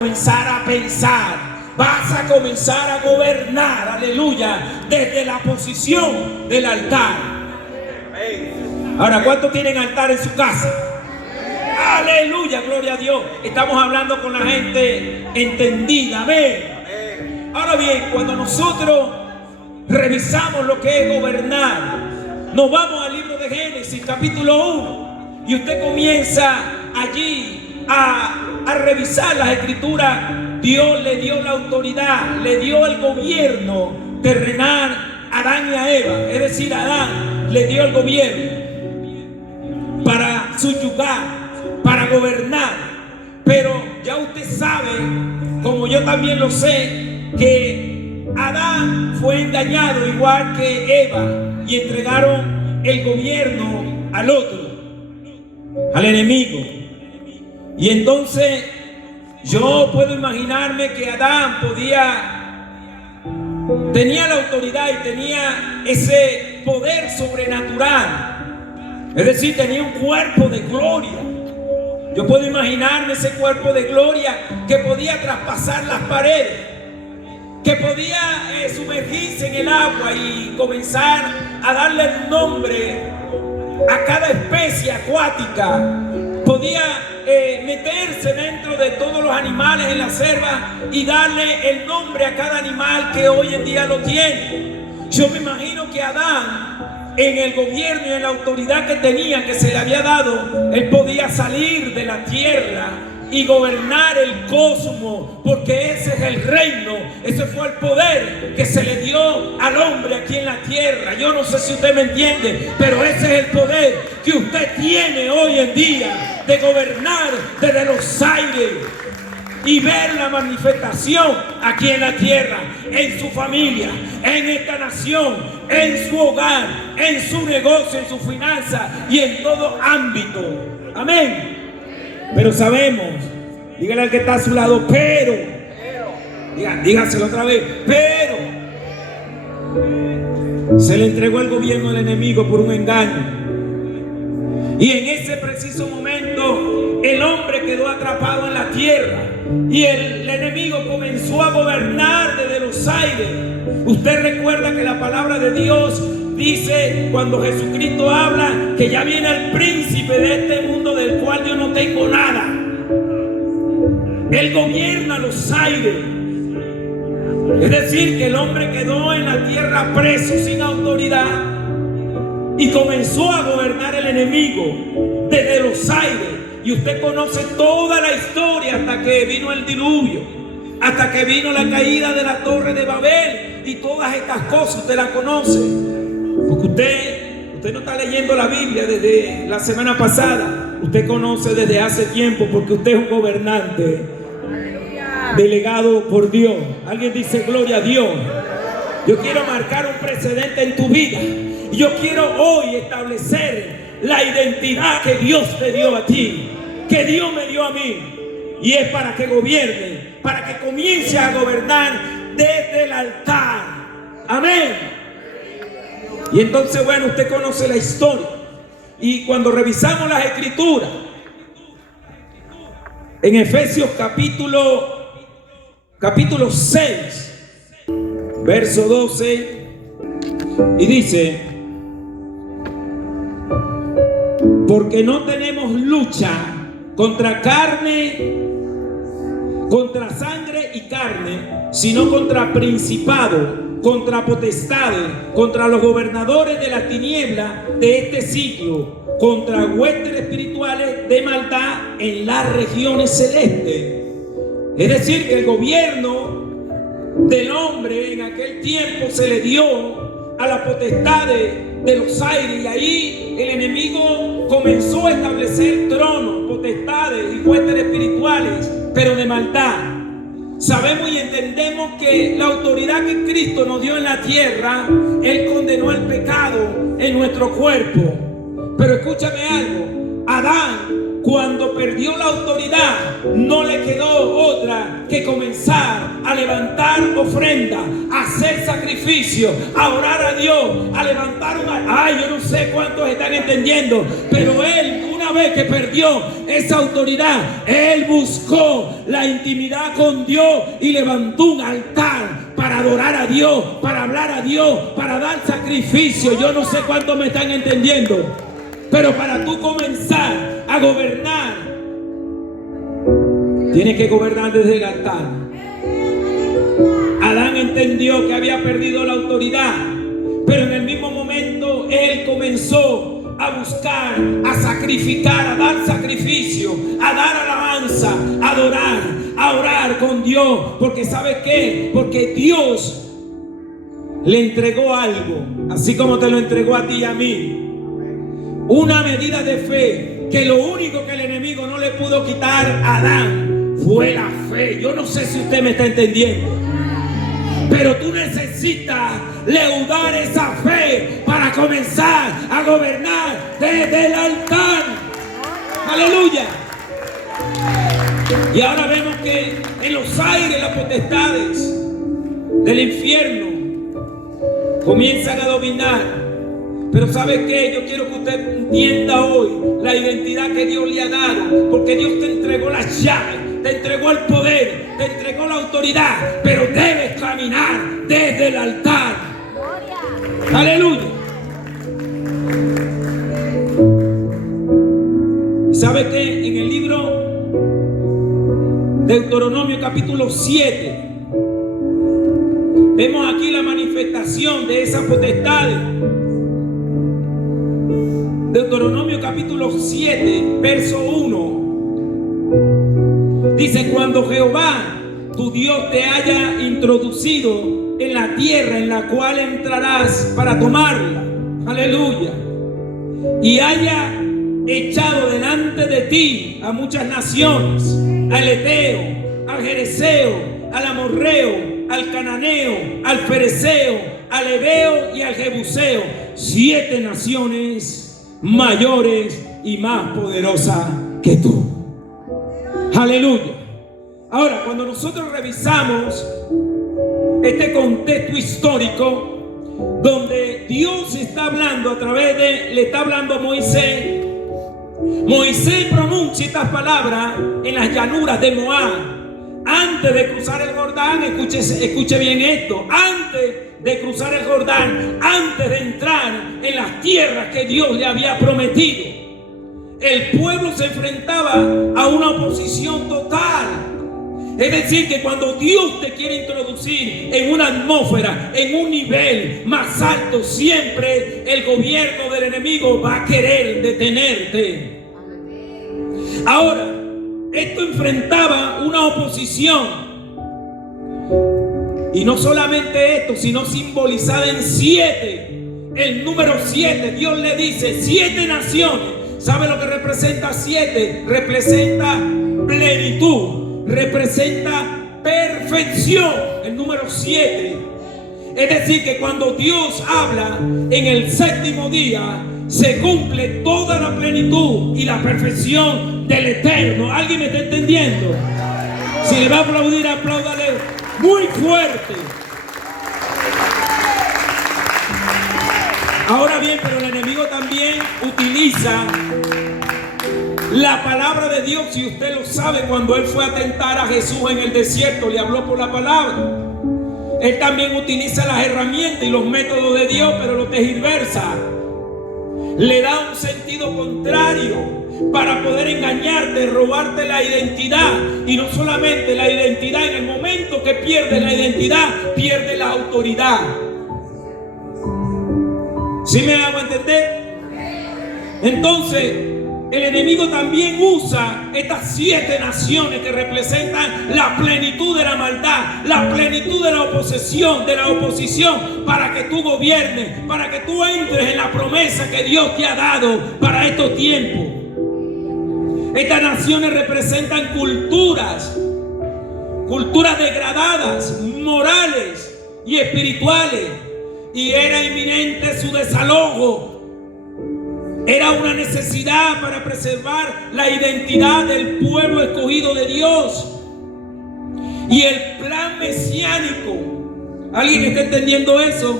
comenzar a pensar, vas a comenzar a gobernar, aleluya, desde la posición del altar. Ahora, ¿cuántos tienen altar en su casa? Aleluya, gloria a Dios. Estamos hablando con la gente entendida, amén. Ahora bien, cuando nosotros revisamos lo que es gobernar, nos vamos al libro de Génesis, capítulo 1, y usted comienza allí a revisar las escrituras. Dios le dio la autoridad, le dio el gobierno terrenal a Adán y a Eva. Es decir, a Adán le dio el gobierno para subyugar, para gobernar. Pero ya usted sabe, como yo también lo sé, que Adán fue engañado igual que Eva y entregaron el gobierno al otro, al enemigo. Y entonces yo puedo imaginarme que Adán tenía la autoridad y tenía ese poder sobrenatural. Es decir, tenía un cuerpo de gloria. Yo puedo imaginarme ese cuerpo de gloria que podía traspasar las paredes, que podía sumergirse en el agua y comenzar a darle el nombre a cada especie acuática. Podía meterse dentro de todos los animales en la selva y darle el nombre a cada animal que hoy en día lo tiene. Yo me imagino que Adán, en el gobierno y en la autoridad que tenía, que se le había dado, él podía salir de la tierra y gobernar el cosmos, porque ese es el reino, ese fue el poder que se le dio al hombre aquí en la tierra. Yo no sé si usted me entiende, pero ese es el poder que usted tiene hoy en día, de gobernar desde los aires y ver la manifestación aquí en la tierra, en su familia, en esta nación, en su hogar, en su negocio, en su finanza y en todo ámbito. Amén. Pero sabemos, dígale al que está a su lado, pero, dígaselo otra vez, pero se le entregó el gobierno al enemigo por un engaño. Y en ese preciso momento el hombre quedó atrapado en la tierra y el enemigo comenzó a gobernar desde los aires. Usted recuerda que la palabra de Dios dice, cuando Jesucristo habla, que ya viene el príncipe de este mundo del cual yo no tengo nada. Él gobierna los aires. Es decir, que el hombre quedó en la tierra preso, sin autoridad, y comenzó a gobernar el enemigo desde los aires. Y usted conoce toda la historia hasta que vino el diluvio, hasta que vino la caída de la torre de Babel y todas estas cosas usted las conoce. Porque usted no está leyendo la Biblia desde la semana pasada. Usted conoce desde hace tiempo, porque usted es un gobernante delegado por Dios. Alguien dice gloria a Dios. Yo quiero marcar un precedente en tu vida. Y yo quiero hoy establecer la identidad que Dios te dio a ti, que Dios me dio a mí. Y es para que gobierne, para que comience a gobernar desde el altar. Amén. Y entonces, bueno, usted conoce la historia. Y cuando revisamos las escrituras, en Efesios capítulo 6, verso 12, y dice: porque no tenemos lucha contra sangre y carne, sino contra principados, contra potestades, contra los gobernadores de la tiniebla de este siglo, contra huestes espirituales de maldad en las regiones celestes. Es decir, que el gobierno del hombre en aquel tiempo se le dio a la potestad de los aires, y ahí el enemigo comenzó a establecer tronos, potestades y huestes espirituales, pero de maldad. Sabemos y entendemos que la autoridad que Cristo nos dio en la tierra, Él condenó el pecado en nuestro cuerpo. Pero escúchame algo, Adán, cuando perdió la autoridad, no le quedó otra que comenzar a levantar ofrenda, a hacer sacrificio, a orar a Dios, a levantar yo no sé cuántos están entendiendo, pero él, una una vez que perdió esa autoridad, él buscó la intimidad con Dios y levantó un altar para adorar a Dios, para hablar a Dios, para dar sacrificio. Yo no sé cuánto me están entendiendo, pero para tú comenzar a gobernar, tienes que gobernar desde el altar. Adán entendió que había perdido la autoridad, pero en el mismo momento él comenzó a buscar, a sacrificar, a dar sacrificio, a dar alabanza, a adorar, a orar con Dios. Porque ¿sabe qué? Porque Dios le entregó algo, así como te lo entregó a ti y a mí. Una medida de fe, que lo único que el enemigo no le pudo quitar a Adán fue la fe. Yo no sé si usted me está entendiendo, pero tú necesitas leudar esa fe para comenzar a gobernar desde el altar. Aleluya. Y ahora vemos que en los aires las potestades del infierno comienzan a dominar. Pero ¿sabe qué? Yo quiero que usted entienda hoy la identidad que Dios le ha dado, porque Dios te entregó las llaves, te entregó el poder, te entregó la autoridad, pero debes caminar desde el altar. ¡Gloria! ¡Aleluya! ¿Y sabe qué? En el libro Deuteronomio capítulo 7 vemos aquí la manifestación de esas potestades. Deuteronomio capítulo 7 verso 1 dice: cuando Jehová tu Dios te haya introducido en la tierra en la cual entrarás para tomarla, aleluya, y haya echado delante de ti a muchas naciones, al Eteo, al Jereseo, al Amorreo, al Cananeo, al Fereceo, al Heveo y al Jebuseo, 7 naciones mayores y más poderosas que tú. Aleluya. Ahora, cuando nosotros revisamos este contexto histórico donde Dios está hablando a través de, le está hablando a Moisés. Moisés pronuncia estas palabras en las llanuras de Moab. Antes de cruzar el Jordán, escuche bien esto, antes de cruzar el Jordán, antes de entrar en las tierras que Dios le había prometido, el pueblo se enfrentaba a una oposición total. Es decir, que cuando Dios te quiere introducir en una atmósfera, en un nivel más alto, siempre el gobierno del enemigo va a querer detenerte. Ahora, esto enfrentaba una oposición. Y no solamente esto, sino simbolizada en 7. El número 7, Dios le dice 7 naciones. ¿Sabe lo que representa 7? Representa plenitud, representa perfección. El número 7. Es decir, que cuando Dios habla en el 7º día, se cumple toda la plenitud y la perfección del Eterno. ¿Alguien me está entendiendo? Si le va a aplaudir, apláudale muy fuerte. Ahora bien, pero el enemigo también utiliza la palabra de Dios. Si usted lo sabe, cuando él fue a tentar a Jesús en el desierto, le habló por la palabra. Él también utiliza las herramientas y los métodos de Dios, pero lo tergiversa. Le da un sentido contrario para poder engañarte, robarte la identidad. Y no solamente la identidad, en el momento que pierde la identidad, pierde la autoridad. ¿Sí me hago entender? Entonces, el enemigo también usa estas 7 naciones que representan la plenitud de la maldad, la plenitud de la oposición, para que tú gobiernes, para que tú entres en la promesa que Dios te ha dado para estos tiempos. Estas naciones representan culturas degradadas, morales y espirituales, y era inminente su desalojo. Era una necesidad para preservar la identidad del pueblo escogido de Dios. Y el plan mesiánico, ¿alguien está entendiendo eso?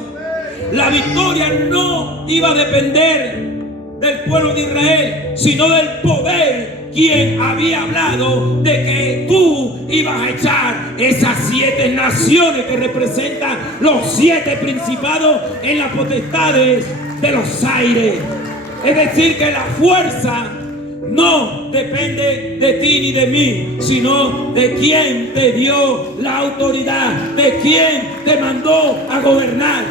La victoria no iba a depender del pueblo de Israel, sino del poder, quien había hablado de que tú ibas a echar esas 7 naciones que representan los 7 principados en las potestades de los aires. Es decir, que la fuerza no depende de ti ni de mí, sino de quien te dio la autoridad, de quien te mandó a gobernar.